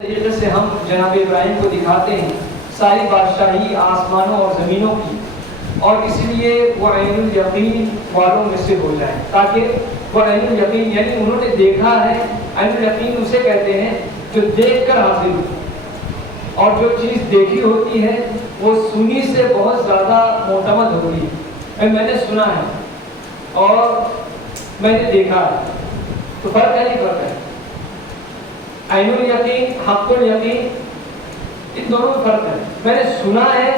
طریقے سے ہم جناب ابراہیم کو دکھاتے ہیں ساری بادشاہی آسمانوں اور زمینوں کی، اور اس لیے وہ عین الیقین والوں میں سے ہو جائیں، تاکہ وہ عین الیقین یعنی انہوں نے دیکھا ہے۔ عین الیقین اسے کہتے ہیں جو دیکھ کر حاصل ہو، اور جو چیز دیکھی ہوتی ہے وہ سنی سے بہت زیادہ معتمد ہوتی ہے۔ میں نے سنا ہے اور میں نے دیکھا ہے، تو فرق ہے، نہیں فرق ہے۔ عین الیقین، حق الیقین، ان دونوں میں فرق ہے۔ میں نے سنا ہے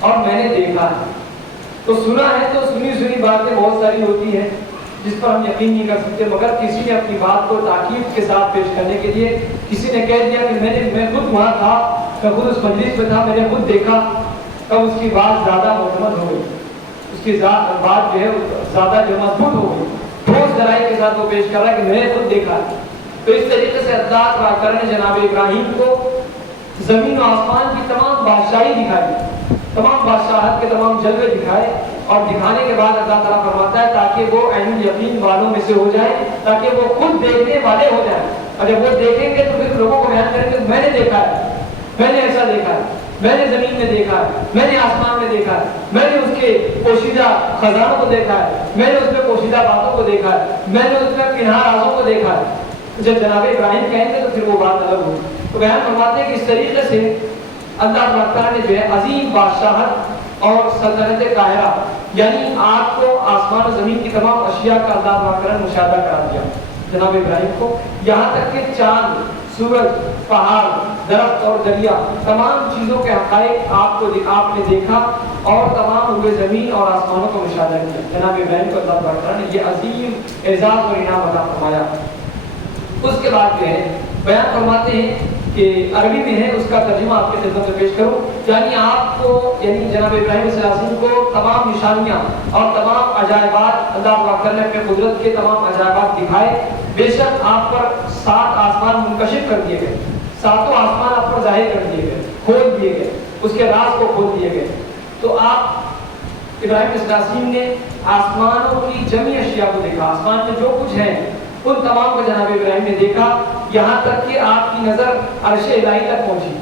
اور میں نے دیکھا ہے۔ تو سنا ہے تو سنی سنی باتیں بہت ساری ہوتی ہیں جس پر ہم یقین نہیں کر سکتے، مگر کسی نے اپنی بات کو تاکید کے ساتھ پیش کرنے کے لیے کسی نے کہہ دیا کہ میں خود وہاں تھا، میں خود اس مجلس میں تھا، میں نے خود دیکھا، تب اس کی بات زیادہ معتمد ہو گئی، اس کی بات جو ہے زیادہ جو مضبوط ہو گئی، ٹھوس دلائل کے ساتھ وہ پیش کر رہا ہے کہ میں نے خود دیکھا۔ تو اس طریقے سے اللہ تعالیٰ نے جناب ابراہیم کو زمین و آسمان کی تمام بادشاہی دکھائی، تمام بادشاہت کے تمام جلوے دکھائے، اور دکھانے کے بعد اللہ تعالیٰ فرماتا ہے تاکہ وہ عین الیقین والوں میں سے ہو جائے، تاکہ وہ خود دیکھنے والے ہو جائیں، اور جب وہ دیکھیں گے تو پھر لوگوں کو بیان کریں گے میں نے دیکھا ہے، میں نے ایسا دیکھا ہے، میں نے زمین میں دیکھا ہے، میں نے آسمان میں دیکھا ہے، میں نے اس کے پوشیدہ خزانوں کو دیکھا ہے، میں نے اس میں پوشیدہ باتوں کو دیکھا ہے، میں نے اس میں پنہا رازوں کو دیکھا ہے۔ جب جناب ابراہیم کہیں گے تو پھر وہ بات الگ ہوگی۔ تو بیان فرماتے ہیں کہ اس طریقے سے اللہ تعالیٰ نے جو ہے عظیم بادشاہت اور سلطنت قاہرہ، یعنی آپ کو آسمان و زمین کی تمام اشیاء کا اللہ تعالیٰ نے مشاہدہ کرا دیا جناب ابراہیم کو، یہاں تک کہ چاند، سورج، پہاڑ، درخت اور دریا، تمام چیزوں کے حقائق آپ نے دیکھا، اور تمام ہوئے زمین اور آسمانوں کو مشاہدہ کیا۔ جناب ابراہیم کو اللہ تعالیٰ نے یہ عظیم اعزاز اور انعام عطا فرمایا۔ اس کے بعد جو ہے بیان فرماتے ہیں کہ عربی میں ہے، اس کا ترجمہ آپ کے خدمت میں پیش کروں، یعنی آپ کو، یعنی جناب ابراہیم صلی اللہ علیہ وسلم کو تمام نشانیاں اور تمام عجائبات اللہ تعالیٰ نے اپنے قدرت کے تمام عجائبات دکھائے۔ بے شک آپ پر 7 آسمان منکشف کر دیے گئے، 7 آسمان آپ پر ظاہر کر دیے گئے، کھول دیے گئے، اس کے راز کو کھول دیے گئے۔ تو آپ ابراہیم صلی اللہ علیہ وسلم نے آسمانوں کی جمی اشیاء کو دیکھا، آسمان میں جو کچھ ہے ان تمام کو جناب ابراہیم نے دیکھا، یہاں تک کہ آپ کی نظر عرش الہی تک پہنچی۔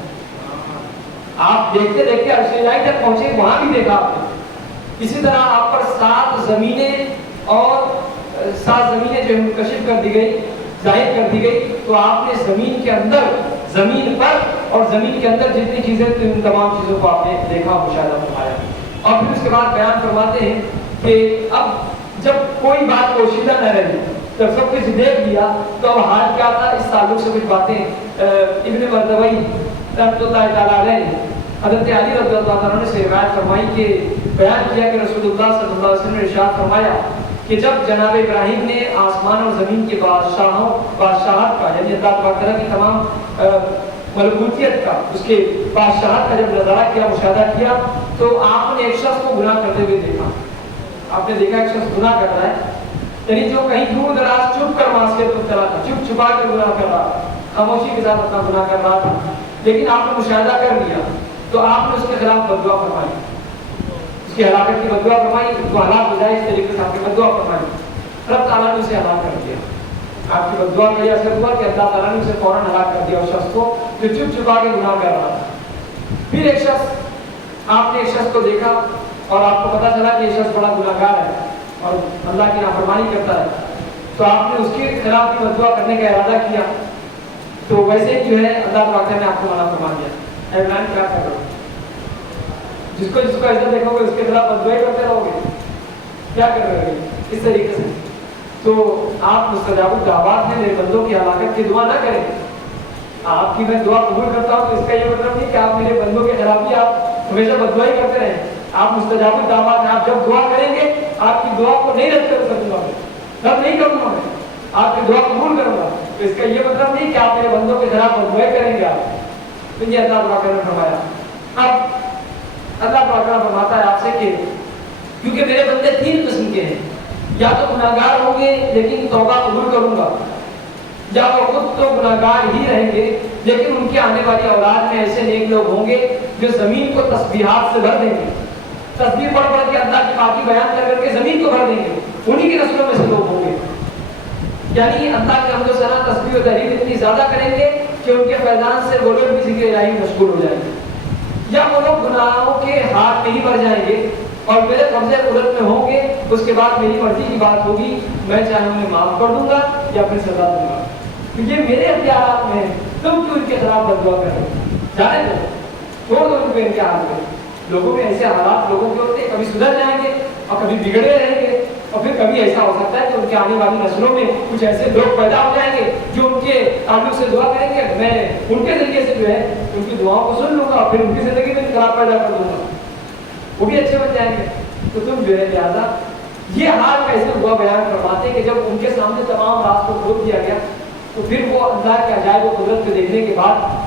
آپ دیکھتے دیکھتے عرش الہی تک پہنچے، وہاں بھی دیکھا آپ نے۔ اسی طرح آپ پر 7 زمینیں اور 7 زمینیں جو منکشف کر دی گئی، ظاہر کر دی گئی، تو آپ نے زمین کے اندر، زمین پر اور زمین کے اندر جتنی چیزیں تھیں ان تمام چیزوں کو آپ نے دیکھا، مشاہدہ فرمایا۔ اور پھر اس کے بعد بیان فرماتے ہیں کہ اب جب کوئی بات پوشیدہ نہ رہی، جب سب کچھ دیکھ لیا، تو اب حال کیا تھا، اس تعلق سے کچھ باتیں ابن مردوی رحمۃ اللہ تعالیٰ علیہ نے حضرت علی رضی اللہ تعالیٰ عنہ سے روایت فرمائی کہ بیان کیا کہ رسول اللہ صلی اللہ علیہ وسلم نے ارشاد فرمایا کہ جب جناب ابراہیم نے آسمان اور زمین کے بادشاہت کا، یعنی اللہ تعالیٰ کی تمام ملکوتیت کا، اس کے بادشاہت کا جب نظارہ کیا، مشاہدہ کیا، تو آپ نے ایک شخص کو گناہ کرتے ہوئے دیکھا۔ آپ نے دیکھا ایک شخص گناہ کر رہا ہے، یعنی جو کہیں دور دراز چھپ کر معصیت کو چلا تھا، چھپ چھپا کر گناہ کر رہا تھا، خاموشی کے ساتھ اپنا گناہ کر رہا تھا، لیکن آپ نے مشاہدہ کر لیا، تو آپ نے اس کے خلاف بد دعا فرمائی، اس کی ہلاکت کی بد دعا فرمائی، تو ہلاک ہو جائے اس طریقے سے آپ نے بد دعا فرمائی، رب تعالیٰ نے اسے ہلاک کر دیا۔ آپ کی بد دعا کا یہ اثر ہوا کہ اللہ تعالیٰ نے اسے فوراً ہلاک کر دیا، اس شخص کو جو چھپ چھپا کے گناہ کر رہا تھا۔ پھر ایک شخص، آپ نے ایک شخص کو دیکھا اور آپ کو پتا چلا کہ یہ شخص بڑا گناہ گار ہے اور اللہ کی نافرمانی کرتا ہے، تو آپ نے اس کے خلاف بھی بد دعا کرنے کا ارادہ کیا، تو ویسے ہی جو ہے اللہ تعالیٰ نے آپ کو منع فرما دیا۔ اے ابراہیم کیا کر رہے ہو؟ جس کو ایسا دیکھو گے اس کے خلاف بد دعائیں کرتے رہو گے، کیا کر رہے ہو اس طریقے سے؟ تو آپ مستجاب الدعوات ہیں، میرے بندوں کی ہلاکت کی دعا نہ کریں۔ آپ کی میں دعا قبول کرتا ہوں تو اس کا یہ مطلب نہیں کہ آپ میرے بندوں کے خلاف بھی آپ ہمیشہ بد دعائیں کرتے رہیں۔ آپ مستجاب الدعوات ہیں، آپ جب دعا کریں گے آپ کی دعا کو نہیں رد کر سکوں گا، میں رد نہیں کروں گا، میں آپ کی دعا قبول کروں گا۔ تو اس کا یہ مطلب نہیں کہ آپ میرے بندوں کے خلاف بد دعائیں کریں گے آپ۔ تو یہ اللہ تعالیٰ نے فرمایا۔ اب اللہ تعالیٰ فرماتا ہے آپ سے کہ کیونکہ میرے بندے 3 قسم کے ہیں، یا تو گناہگار ہوں گے لیکن توبہ قبول کروں گا، یا وہ خود تو گناہگار ہی رہیں گے لیکن ان کے آنے والی اولاد میں ایسے نیک لوگ ہوں گے جو زمین کو تسبیحات سے بھر دیں گے، تسبیح پڑھ پڑھ کے اللہ کی پاکی بیان کر کر کے زمین کو بھر دیں گے، انہی کی نسلوں میں سے لوگ ہوں گے۔ یعنی اللہ کے حمد و ثنا، تسبیح و تحلیل اتنی زیادہ کریں گے کہ ان کے فیضان سے وہ لوگ بھی ذکر الہی مشغول ہو جائیں گے، یا وہ لوگ گناہوں کے ہاتھ میں ہی مر جائیں گے اور میرے قبضے قدرت میں ہوں گے، اس کے بعد میری مرضی کی بات ہوگی، میں چاہے انہیں معاف کر دوں گا یا پھر سزا دوں گا، تو یہ میرے اختیارات میں ہے، تم کیوں ان کے خلاف بد دعا کر رہے ہو؟ جانے دو، چھوڑ دو ان کو ان کے حال میں۔ لوگوں میں ایسے حالات لوگوں کے ہوتے ہیں، کبھی سدھر جائیں گے اور کبھی بگڑے رہیں گے، اور پھر کبھی ایسا ہو سکتا ہے کہ ان کے آنے والی نسلوں میں کچھ ایسے لوگ پیدا ہو جائیں گے جو ان کے تعلق سے دعا کریں گے، میں ان کے ذریعے سے جو ہے ان کی دعاؤں کو سن لوں گا اور پھر ان کی زندگی میں انقلاب پیدا کر دوں گا، وہ بھی اچھے بن جائیں گے۔ تو تم جو ہے لہٰذا یہ حال کیسے ہوا بیان فرماتے ہیں کہ جب ان کے سامنے تمام راستوں کو کھول دیا گیا تو پھر وہ اللہ کے عجائب و قدرت کو دیکھنے کے بعد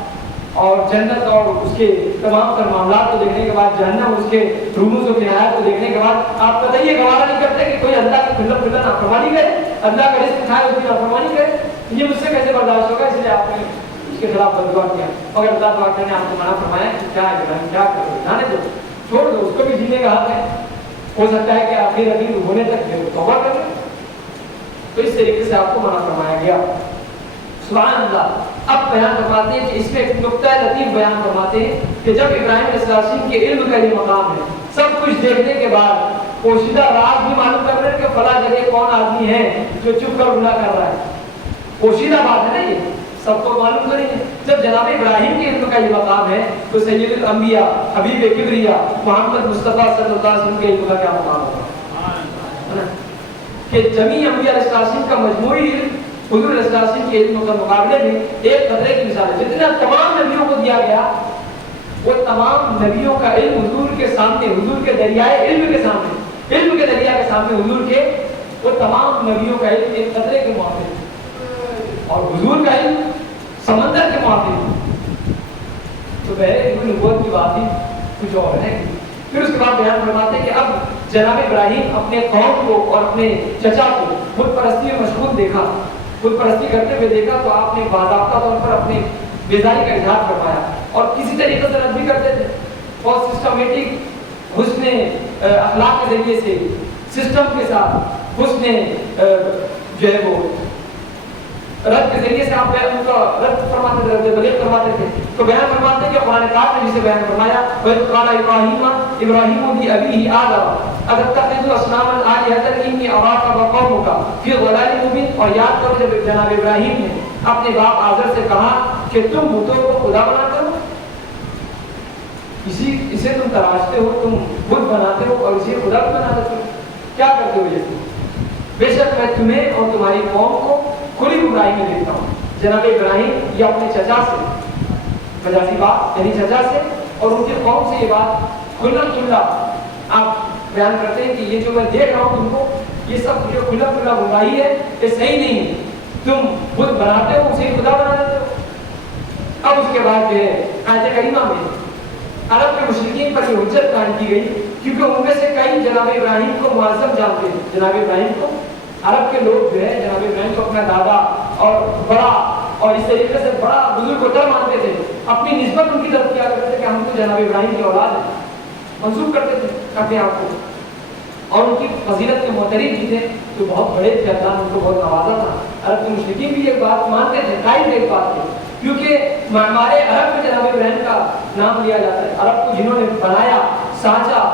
اور جنت اور اس کے تمام تر معاملات کو دیکھنے کے بعد، جہنم اس کے رموز و نہایت کو دیکھنے کے بعد آپ بتائیے گوارا نہیں کرتے کہ کوئی اللہ کی کھلا کھلا نافرمانی کرے، اللہ کا رزق کھائے اس کی نافرمانی کرے؟ یہ مجھ سے کیسے برداشت ہوگا؟ اس لیے آپ نے اس کے خلاف بد دعا کیا، مگر اللہ تعالیٰ نے آپ کو منع فرمایا کہ کیا ہے کیا کرو، جانے دو، چھوڑ دو، اس کو بھی جینے کا حق ہے، ہو سکتا ہے کہ آخر ابھی ہونے تک توبہ کر لیں، تو اس طریقے سے آپ کو منع فرمایا گیا۔ سبحان اللہ۔ اب بیان فرماتے ہیں کہ اس میں ایک نقطہ لطیف بیان فرماتے ہیں کہ جب ابراہیم علیہ السلام کے علم کا یہ مقام ہے، سب کچھ دیکھنے کے بعد پوشیدہ راز بھی معلوم کر رہے ہیں کہ فلاں جگہ کون آدمی ہے جو چپ کر گناہ کر رہا ہے، پوشیدہ بات ہے نا، یہ سب کو معلوم کریں گے۔ جب جناب ابراہیم کے علم کا یہ مقام ہے تو سید الانبیاء حبیب کبریا محمد مصطفیٰ صلی اللہ علیہ وسلم کے علم کا کیا مقام ہوگا کہ جمیع انبیاء علیہ السلام کا مجموعی علم حضور علیہ السلام کے علم کے مقابلے میں ایک قطرے کی مثال ہے۔ جتنا تمام نبیوں کو دیا گیا وہ تمام نبیوں کا علم حضور کے سامنے، حضور کے دریائے علم کے سامنے، علم کے دریا کے سامنے حضور کے وہ تمام نبیوں کا علم ایک قطرے کے معافی اور حضور کا علم سمندر کے معافی، تو بہرے نبوت کی بات ہی کچھ اور ہے۔ پھر اس کے بعد بیان فرماتے ہیں کہ اب جناب ابراہیم اپنے قوم کو اور اپنے چچا کو بت پرستی میں مشغول دیکھا، بت پرستی کرتے ہوئے دیکھا تو آپ نے باضابطہ طور پر اپنے بیزاری کا اظہار فرمایا اور کسی طریقے سے رد بھی کرتے تھے، اور سسٹمیٹک حسن اخلاق کے ذریعے سے سسٹم کے ساتھ حسن جو ہے وہ رد کے ذریعے سے آپ ان کا رد فرماتے تھے، رد بلیغ فرماتے تھے۔ تو بیان فرماتے ہیں کہ قرآن پاک نے جسے بیان فرمایا وَإِذْ قَالَ إِبْرَاهِيمُ لِأَبِيهِ آزَرَ أَتَتَّخِذُ أَصْنَامًا آلِهَةً إِنِّي أَرَاكَ وَقَوْمَكَ فِي ضَلَالٍ مُبِينٍ۔ اور یاد کرو جب جناب ابراہیم نے اپنے باپ آزر سے کہا کہ تم بتوں کو خدا بناتے ہو، اسے تم تراشتے ہو، تم بت بناتے ہو اور اسے خدا بھی بنا دیتے ہو، کیا کرتے ہو یہ؟ بے شک میں تمہیں اور تمہاری قوم کو کھلی برائی میں دیکھتا ہوں۔ جناب ابراہیم یہ اپنے چچا سے، مجازی بات یعنی چچا سے اور ان کی قوم سے یہ بات کھلا کھلا آپ بیان کرتے ہیں کہ یہ جو میں دیکھ رہا ہوں تم کو، یہ سب جو کھلا کھلا برائی ہے یہ صحیح نہیں ہے، تم خود بناتے ہو اسے خدا بنا دیتے ہو۔ اب اس کے بعد جو ہے آیت کریمہ میں عرب کے مشرکین پر یہ حجت قائم کی گئی کیونکہ ان میں سے کئی جناب ابراہیم کو معظم جانتے ہیں، جناب ابراہیم کو عرب کے لوگ جو ہے جناب ابراہیم کو اپنا دادا اور بڑا اور اس طریقے سے بڑا بزرگ کو در مانتے تھے، اپنی نسبت ان کی طرف کیا کرتے تھے کہ ہم تو جناب ابراہیم کی اولاد ہیں، منسوب کرتے تھے اپنے آپ کو، اور ان کی فضیلت کے معترف بھی تھے، تو بہت بڑے تھے، اللہ نے ان کو بہت نوازا تھا۔ عرب کے مشرکین بھی ایک بات مانتے تھے، قائل ایک بات تھے، کیونکہ ہمارے عرب میں جناب ابراہیم کا نام لیا جاتا ہے، عرب کو جنہوں نے بنایا، سانچا،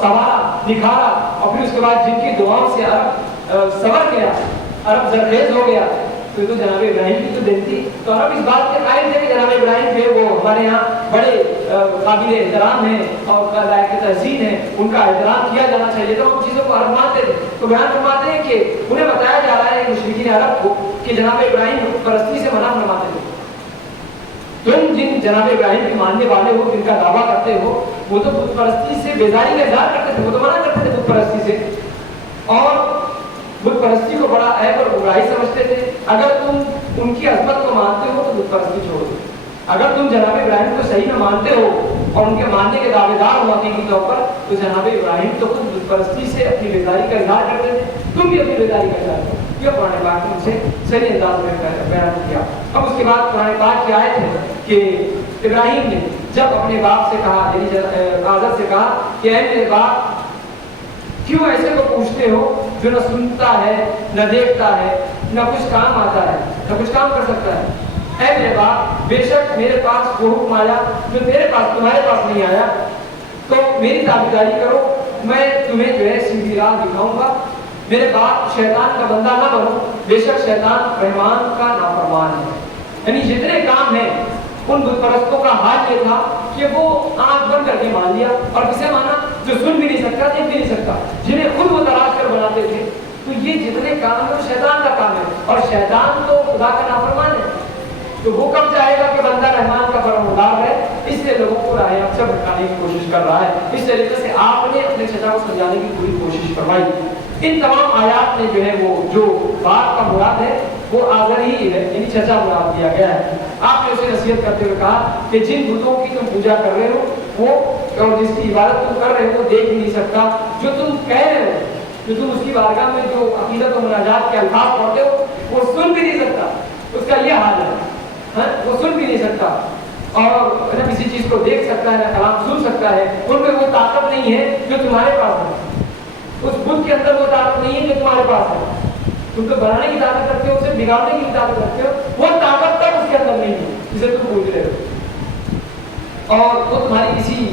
سنوارا، نکھارا اور پھر اس کے بعد جن کی دعاؤں سے عرب سنور گیا، عرب زرخیز ہو گیا، تو جناب ابراہیم کی تو دین تھی۔ تو عرب اس بات کے قائل تھے کہ جناب ابراہیم جو وہ ہمارے یہاں بڑے قابل احترام ہیں اور لائق تحسین ہیں، ان کا احترام کیا جانا چاہیے، تو ان چیزوں کو عرب مانتے تھے۔ تو بیان فرماتے ہیں کہ انہیں بتایا جا رہا ہے مشرکین عرب کو کہ جناب ابراہیم پرستی سے منع فرماتے تھے، تم جن جناب ابراہیم کے ماننے والے ہو، جن کا دعویٰ کرتے ہو، وہ تو بت پرستی سے بیزاری کا اظہار کرتے تھے، وہ تو منع کرتے تھے بت پرستی سے، اور بت پرستی کو بڑا عیب اور برائی سمجھتے تھے۔ اگر تم ان کی عظمت کو مانتے ہو تو بت پرستی چھوڑ دو، اگر تم جناب ابراہیم کو صحیح میں مانتے ہو اور ان کے ماننے کے دعوے دار ہو حقیقی طور پر، تو جناب ابراہیم تو خود بت پرستی سے اپنی بیزاری کا اظہار کرتے تھے، تم بھی اپنی بیزاری کا اظہار کرو۔ یہ قرآن پاک نے ان سے صحیح انداز میں بیان کیا۔ اب اس کے بعد قرآن پاک کی آیت ہے کہ ابراہیم نے جب اپنے باپ سے کہا، یعنی آزر سے کہا کہ اے میرے باپ، کیوں ایسے کو پوچھتے ہو جو نہ سنتا ہے، نہ دیکھتا ہے، نہ کچھ کام آتا ہے، نہ کچھ کام کر سکتا ہے؟ اے میرے باپ بے شک میرے پاس وہ حکم آیا جو تیرے پاس تمہارے پاس نہیں آیا، تو میری تابعداری کرو، میں تمہیں جو ہے سیدھی راہ دکھاؤں گا۔ میرے باپ شیطان کا بندہ نہ بنو، بے شک شیطان رحمان کا نافرمان ہے۔ یعنی جتنے کام ہیں ان بت پرستوں کا حال یہ تھا کہ وہ آنکھ بند کر کے مان لیا، اور کسے مانا؟ جو سن بھی نہیں سکتا، دیکھ بھی نہیں سکتا، جنہیں خود وہ تلاش کر بناتے تھے۔ تو یہ جتنے کام ہیں وہ شیطان کا کام ہے، اور شیطان تو خدا کا نافرمان ہے۔ تو وہ کب چاہے گا کہ بندہ رحمان کا فرمانبردار ہے؟ اس لیے لوگوں کو راہ اچھا بھٹکانے کی کوشش کر رہا ہے۔ اس طریقے سے آپ نے اپنے چچا کو سمجھانے کی پوری کوشش کروائی۔ ان تمام آیات میں جو ہے وہ جو بات کا مراد ہے وہ آذر ہی ہے، یعنی چچا مراد دیا گیا ہے۔ آپ نے اسے نصیحت کرتے ہوئے کہا کہ جن بتوں کی تم پوجا کر رہے ہو وہ اور جس کی عبادت تم کر رہے ہو وہ دیکھ نہیں سکتا، جو تم کہہ رہے ہو، جو تم اس کی بارگاہ میں جو عقیدت و مناجات کے الفاظ پڑھتے ہو وہ سن بھی نہیں سکتا۔ اس کا یہ حال ہے، وہ سن بھی نہیں سکتا، اور نہ کسی چیز کو دیکھ سکتا ہے، نہ کلام سن سکتا ہے۔ ان میں وہ طاقت نہیں ہے جو تمہارے پاس ہے، اس بت کے اندر وہ طاقت نہیں ہے جو تمہارے پاس ہے۔ تم تو بنانے کی طاقت رکھتے ہو، اسے بگاڑنے کی طاقت رکھتے ہو، وہ طاقت تک اس کے اندر نہیں ہے جسے تم پوچھ رہے ہو، اور وہ تمہاری کسی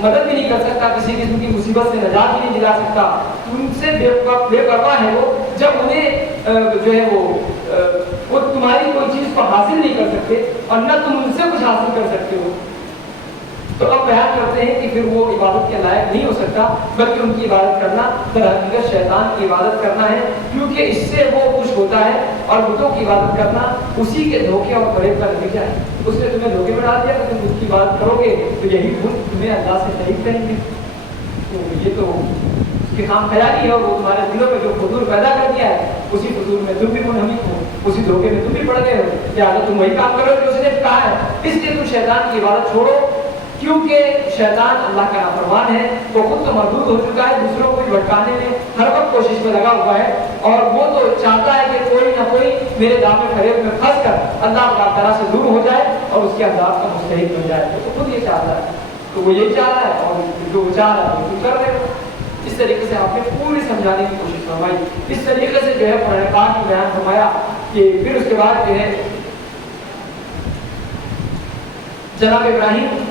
مدد بھی نہیں کر سکتا، کسی قسم کی مصیبت سے نجات بھی نہیں دلا سکتا۔ تم سے بے پرواہ ہے وہ، جب انہیں جو ہے وہ تمہاری کوئی چیز کو حاصل نہیں کر سکتے، اور نہ تم ان سے کچھ حاصل کر سکتے ہو۔ تو اب بیان کرتے ہیں کہ پھر وہ عبادت کے لائق نہیں ہو سکتا، بلکہ ان کی عبادت کرنا در حقیقت شیطان کی عبادت کرنا ہے، کیونکہ اس سے وہ خوش ہوتا ہے، اور بتوں کی عبادت کرنا اسی کے دھوکے اور فریب کا نتیجہ ہے۔ اس نے تمہیں دھوکے میں ڈال دیا کہ تم اس کی عبادت کرو گے تو یہی بت تمہیں اللہ سے شریک کریں گے۔ تو یہ تو اس کے خام خیالی ہے، اور وہ تمہارے دلوں میں جو فضول پیدا کر دیا ہے اسی فضول میں تم بھی منہمک ہو، اسی دھوکے میں تم بھی پڑ گئے ہو، لہٰذا تم وہی کام کرو جو اس نے کہا ہے۔ اس لیے تم شیطان کی عبادت چھوڑو، کیونکہ شیطان اللہ کا نافرمان ہے، وہ خود تو مردود ہو چکا ہے، دوسروں کو بھی بھٹکانے میں ہر وقت کوشش میں لگا ہوا ہے، اور وہ تو چاہتا ہے کہ کوئی نہ کوئی میرے دامن فریب میں پھنس کر اللہ تعالیٰ سے دور ہو جائے اور اس کے عذاب کا مستحق بن جائے۔ تو خود یہ چاہتا ہے، تو وہ یہ چاہ رہا ہے، اور جو وہ چاہ رہا ہے وہ کر رہے ہو۔ اس طریقے سے آپ نے پوری سمجھانے کی کوشش فرمائی۔ اس طریقے سے جو ہے قرآن پاک میں بیان فرمایا کہ پھر اس کے بعد جو ہے جناب ابراہیم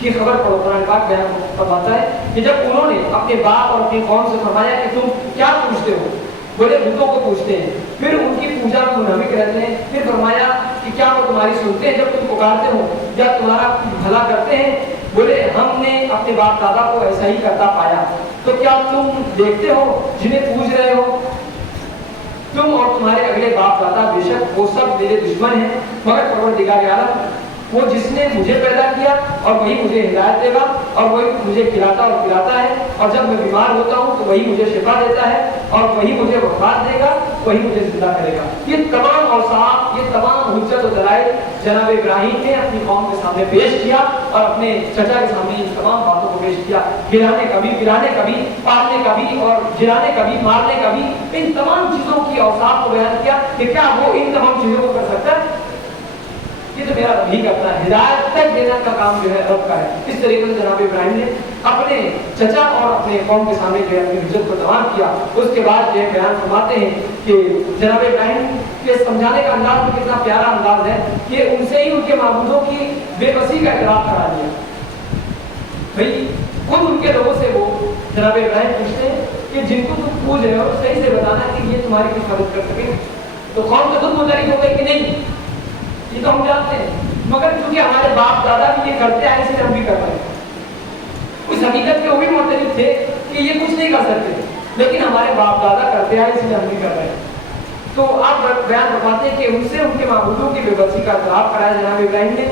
کی خبر پڑھو۔ قرآن پاک بیان فرماتا ہے کہ جب انہوں نے اپنے باپ اور اپنی قوم سے فرمایا کہ تم کیا پوچھتے ہو، بولے بتوں کو پوچھتے ہیں، پھر ان کی پوجا میں منہمک رہتے ہیں۔ پھر فرمایا کہ کیا وہ تمہاری سنتے ہیں جب تم پکارتے ہو یا تمہارا بھلا کرتے ہیں؟ بولے ہم نے اپنے باپ دادا کو ایسا ہی کرتا پایا۔ تو کیا تم دیکھتے ہو جنہیں پوج رہے ہو؟ تم اور تمہارے اگلے باپ دادا بے شک وہ سب میرے دشمن ہیں، مگر پروردگار عالم وہ جس نے مجھے پیدا کیا اور وہی مجھے ہدایت دے گا، اور وہی مجھے کھلاتا اور پلاتا ہے، اور جب میں بیمار ہوتا ہوں تو وہی مجھے شفا دیتا ہے، اور وہی مجھے وفات دے گا، وہی مجھے زندہ کرے گا۔ یہ تمام اوصاف، یہ تمام حجت و دلائل جناب ابراہیم نے اپنی قوم کے سامنے پیش کیا، اور اپنے چچا کے سامنے ان تمام باتوں کو پیش کیا، گرانے کا بھی، پلانے کا بھی، پالنے کا بھی، اور جلانے کا بھی، مارنے کا بھی، ان تمام چیزوں کی اوصاف کو بیان کیا کہ کیا وہ ان تمام چیزوں کو کر سکتا ہے؟ یہ تو میرا رب ہی کرتا ہے، ہدایت تک دینا کا کام جو ہے رب کا ہے۔ اس طریقے سے جناب ابراہیم نے اپنے چچا اور اپنے قوم کے سامنے جو ہے اپنی حجت کو تمام کیا۔ اس کے بعد جو ہے بیان فرماتے ہیں کہ جناب ابراہیم کے سمجھانے کا انداز بھی کتنا پیارا انداز ہے کہ ان سے ہی ان کے معبودوں کی بے بسی کا اعتراف کرا دیا۔ بھائی خود ان کے لوگوں سے وہ جناب ابراہیم پوچھتے ہیں کہ جن کو تم پوج رہے ہو صحیح سے بتانا کہ یہ تمہاری کچھ مدد کر سکے۔ تو قوم تو خود متحد ہو گئی کہ نہیں، یہ تو ہم جانتے ہیں، مگر کیونکہ ہمارے باپ دادا بھی یہ کرتے ہیں اس لیے ہم بھی کر رہے ہیں۔ اس حقیقت کے وہ بھی معترف تھے کہ یہ کچھ نہیں کر سکتے، لیکن ہمارے باپ دادا کرتے ہیں اس لیے ہم بھی کر رہے ہیں۔ تو آپ بیان فرماتے ہیں کہ ان سے ان کے معبودوں کی بے بسی کا اعتراف کرایا جناب ابراہیم نے،